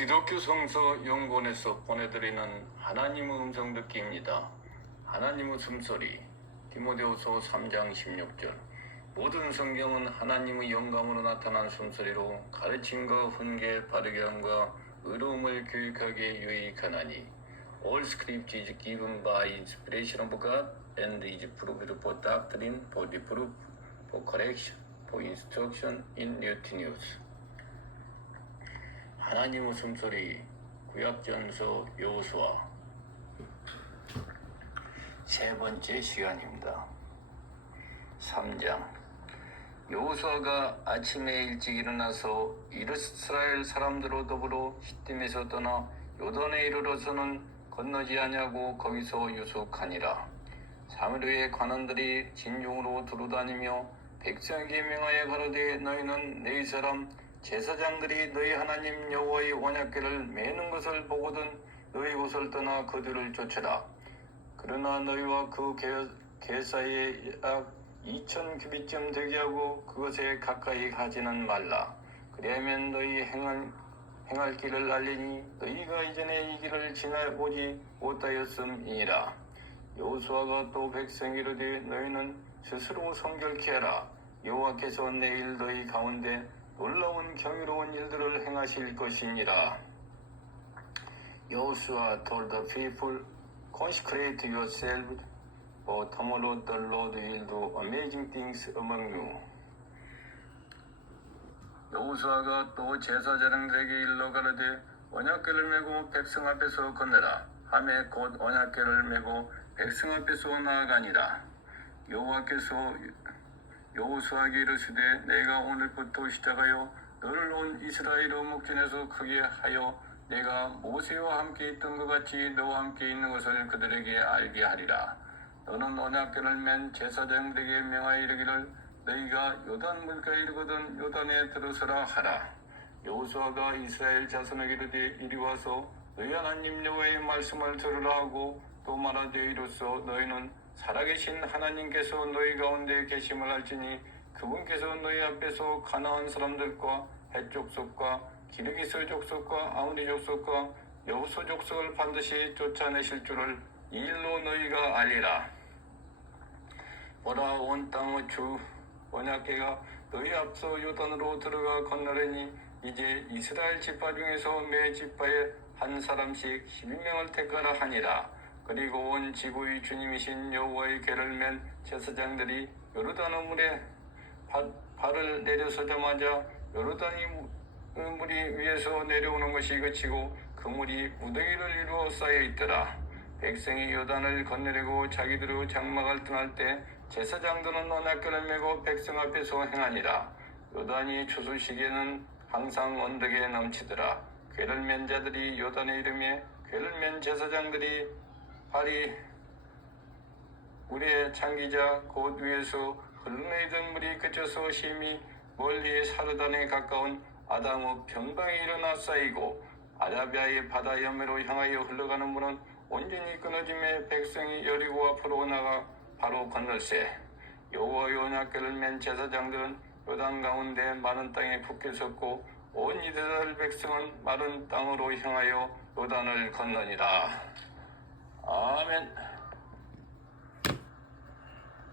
기독교 성서 연구원에서 보내드리는 하나님의 음성 듣기입니다. 하나님의 숨소리 디모데후서 3장 16절 모든 성경은 하나님의 영감으로 나타난 숨소리로 가르침과 훈계 바르게 함과 의로움을 교육하게 유익하나니 All script is given by inspiration of God and is proved for doctrine, for reproof, for correction, for instruction in righteousness. 하나님의 숨소리 구약전서 여호수아 세 번째 시간입니다. 3장 여호수아가 아침에 일찍 일어나서 이스라엘 사람들로 더불어 시딤에서 떠나 요단에 이르러서는 건너지 아니하고 거기서 유숙하니라. 사무엘의 관원들이 진중으로 두루다니며 백성에게 명하여 가로되 너희는 네 사람 제사장들이 너희 하나님 여호와의 원약궤를 매는 것을 보거든 너희 곳을 떠나 그들을 쫓으라. 그러나 너희와 그 개 사이에 약 2천 규빗쯤 되게 하고 그것에 가까이 가지는 말라. 그리하면 너희 행할, 행할 길을 알리니 너희가 이전에 이 길을 지나오지 못하였음이니라. 여호수아가 또 백성이 이르되 너희는 스스로 성결케 하라. 여호와께서 내일 너희 가운데 놀라운 경이로운 일들을 행하실 것이니라. 여호수아 told the people, consecrate yourselves, for tomorrow the Lord will do amazing things among you. 여호수아가 또 제사장들에게 일러 가라되 언약궤를 메고 백성 앞에서 건너라. 함에 곧 언약궤를 메고 백성 앞에서 나아가니라. 여호와께서 여호수아에게 이르시되 내가 오늘부터 시작하여 너를 온 이스라엘의 목전에서 크게 하여 내가 모세와 함께 있던 것 같이 너와 함께 있는 것을 그들에게 알게 하리라. 너는 언약궤를 맨 제사장들에게 명하여 이르기를 너희가 요단 물가에 이르거든 요단에 들어서라 하라. 여호수아가 이스라엘 자손에게 이르되 이리 와서 너희 하나님 여호와의 말씀을 들으라 하고 또 말하되 이로써 너희는 살아계신 하나님께서 너희 가운데 계심을 알지니 그분께서 너희 앞에서 가나안 사람들과 헷 족속과 기르기스 족속과 아우리 족속과 여호수 족속을 반드시 쫓아내실 줄을 이 일로 너희가 알리라. 보라 온 땅의 주 언약궤가 너희 앞서 요단으로 들어가 건너려니 이제 이스라엘 지파 중에서 매 지파에 한 사람씩 12명을 택하라 하니라. 그리고 온 지구의 주님이신 여호와의 궤를 맨 제사장들이 요르단 물에 발, 발을 내려서자마자 요르단이 무- 그 물이 위에서 내려오는 것이 그치고 그 물이 무더기를 이루어 쌓여 있더라. 백성이 요단을 건너려고 자기들의 장막을 등할 때 제사장들은 언약궤를 메고 백성 앞에서 행하니라. 요단이 추수시기에는 항상 언덕에 넘치더라. 궤를 맨 자들이 요단에 이름에 궤를 맨 제사장들이 발이 물에 잠기자 곧 위에서 흘러내리던 물이 그쳐서 심히 멀리 사르단에 가까운 아담의 변방에 일어나 쌓이고 아라비아의 바다 옆으로 향하여 흘러가는 물은 온전히 끊어짐에 백성이 여리고 앞으로 나가 바로 건널세. 여호와의 언약궤를 맨 제사장들은 요단 가운데 마른 땅에 붙게 섰고 온 이스라엘 백성은 마른 땅으로 향하여 요단을 건너니라 아멘